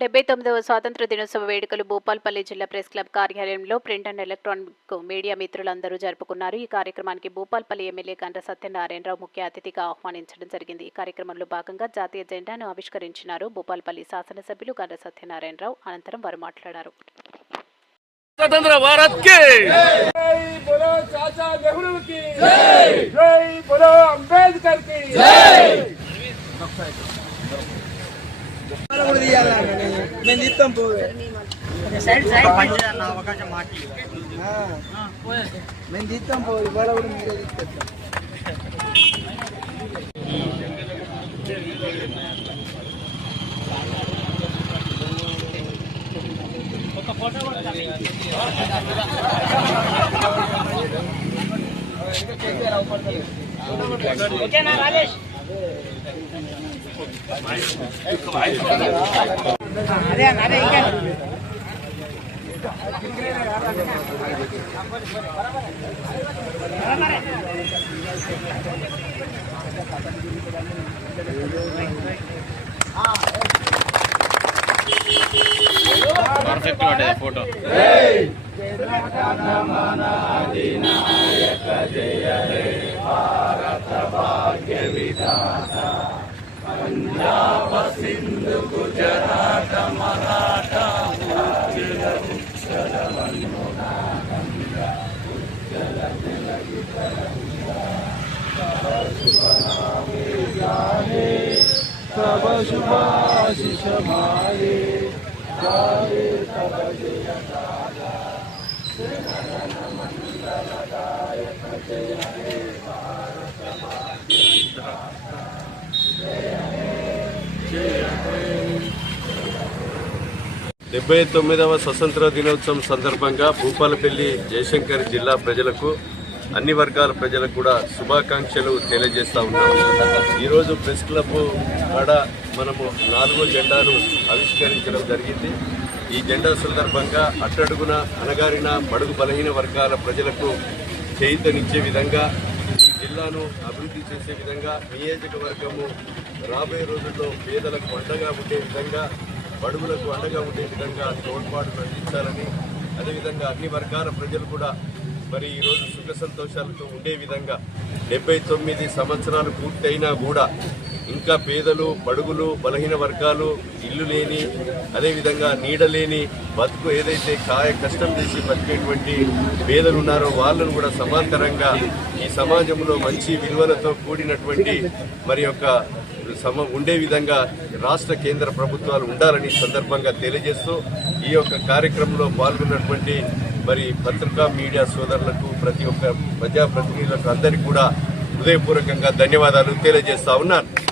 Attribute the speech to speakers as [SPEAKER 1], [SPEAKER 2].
[SPEAKER 1] డెబ్బై తొమ్మిదవ స్వాతంత్ర దినోత్సవ వేడుకలు భూపాల్పల్లి జిల్లా ప్రెస్ క్లబ్ కార్యాలయంలో ప్రింట్ అండ్ ఎలక్ట్రానిక్ మీడియా మిత్రులందరూ జరుపుకున్నారు. ఈ కార్యక్రమానికి భూపాల్పల్లి ఎమ్మెల్యే గండ్ర సత్యనారాయణరావు ముఖ్య అతిథిగా ఆహ్వానించడం జరిగింది. ఈ కార్యక్రమంలో భాగంగా జాతీయ జెండాను ఆవిష్కరించినారు భూపాల్పల్లి శాసనసభ్యులు గండ్ర సత్యనారాయణరావు. అనంతరం వారు మాట్లాడారు.
[SPEAKER 2] స్వతంత్ర
[SPEAKER 3] మేము తీస్తాం పో. మేము తీస్తాం పో. ఇవాళ కూడా మీరే తీసుకొస్తాం అదే అన్న అదే ఇంకా
[SPEAKER 2] పర్ఫెక్ట్ పడ్డది ఫోటో భాగ్య విధాత పంజాబ సింధు గుజరాట మరాఠా ఉజ్జల ఉజ్జల ఉజ్జల నిలగితరంగా तब शुभाशिष माये गाये तब जय दादा
[SPEAKER 4] డెబ్బై తొమ్మిదవ స్వతంత్ర దినోత్సవం సందర్భంగా భూపాలపల్లి జయశంకర్ జిల్లా ప్రజలకు అన్ని వర్గాల ప్రజలకు కూడా శుభాకాంక్షలు తెలియజేస్తా ఉన్నాము ఈరోజు ప్రెస్ క్లబ్ కాడ మనము నాలుగో జెండాను ఆవిష్కరించడం జరిగింది. ఈ జెండా సందర్భంగా అట్టడుగున అనగారిన బడుగు బలహీన వర్గాల ప్రజలకు చేయితనిచ్చే విధంగా ఈ జిల్లాను అభివృద్ధి చేసే విధంగా నియోజకవర్గము రాబోయే రోజుల్లో పేదలకు అండగా ఉండే విధంగా బడుగులకు అండగా ఉండే విధంగా తోడ్పాటును అందించాలని అదేవిధంగా అన్ని వర్గాల ప్రజలు కూడా మరి ఈరోజు సుఖ సంతోషాలతో ఉండే విధంగా డెబ్బై తొమ్మిది సంవత్సరాలు పూర్తయినా కూడా ఇంకా పేదలు బడుగులు బలహీన వర్గాలు ఇల్లు లేని అదేవిధంగా నీడ లేని బతుకు ఏదైతే కాయ కష్టం చేసి బతికేటువంటి పేదలు ఉన్నారో వాళ్ళను కూడా సమాంతరంగా ఈ సమాజంలో మంచి విలువలతో కూడినటువంటి మరి యొక్క సమ ఉండే విధంగా రాష్ట్ర కేంద్ర ప్రభుత్వాలు ఉండాలని సందర్భంగా తెలియజేస్తూ ఈ యొక్క కార్యక్రమంలో పాల్గొన్నటువంటి మరి పత్రికా మీడియా సోదరులకు ప్రతి ఒక్క ప్రజాప్రతినిధులకు అందరికీ కూడా హృదయపూర్వకంగా ధన్యవాదాలు తెలియజేస్తా ఉన్నాను.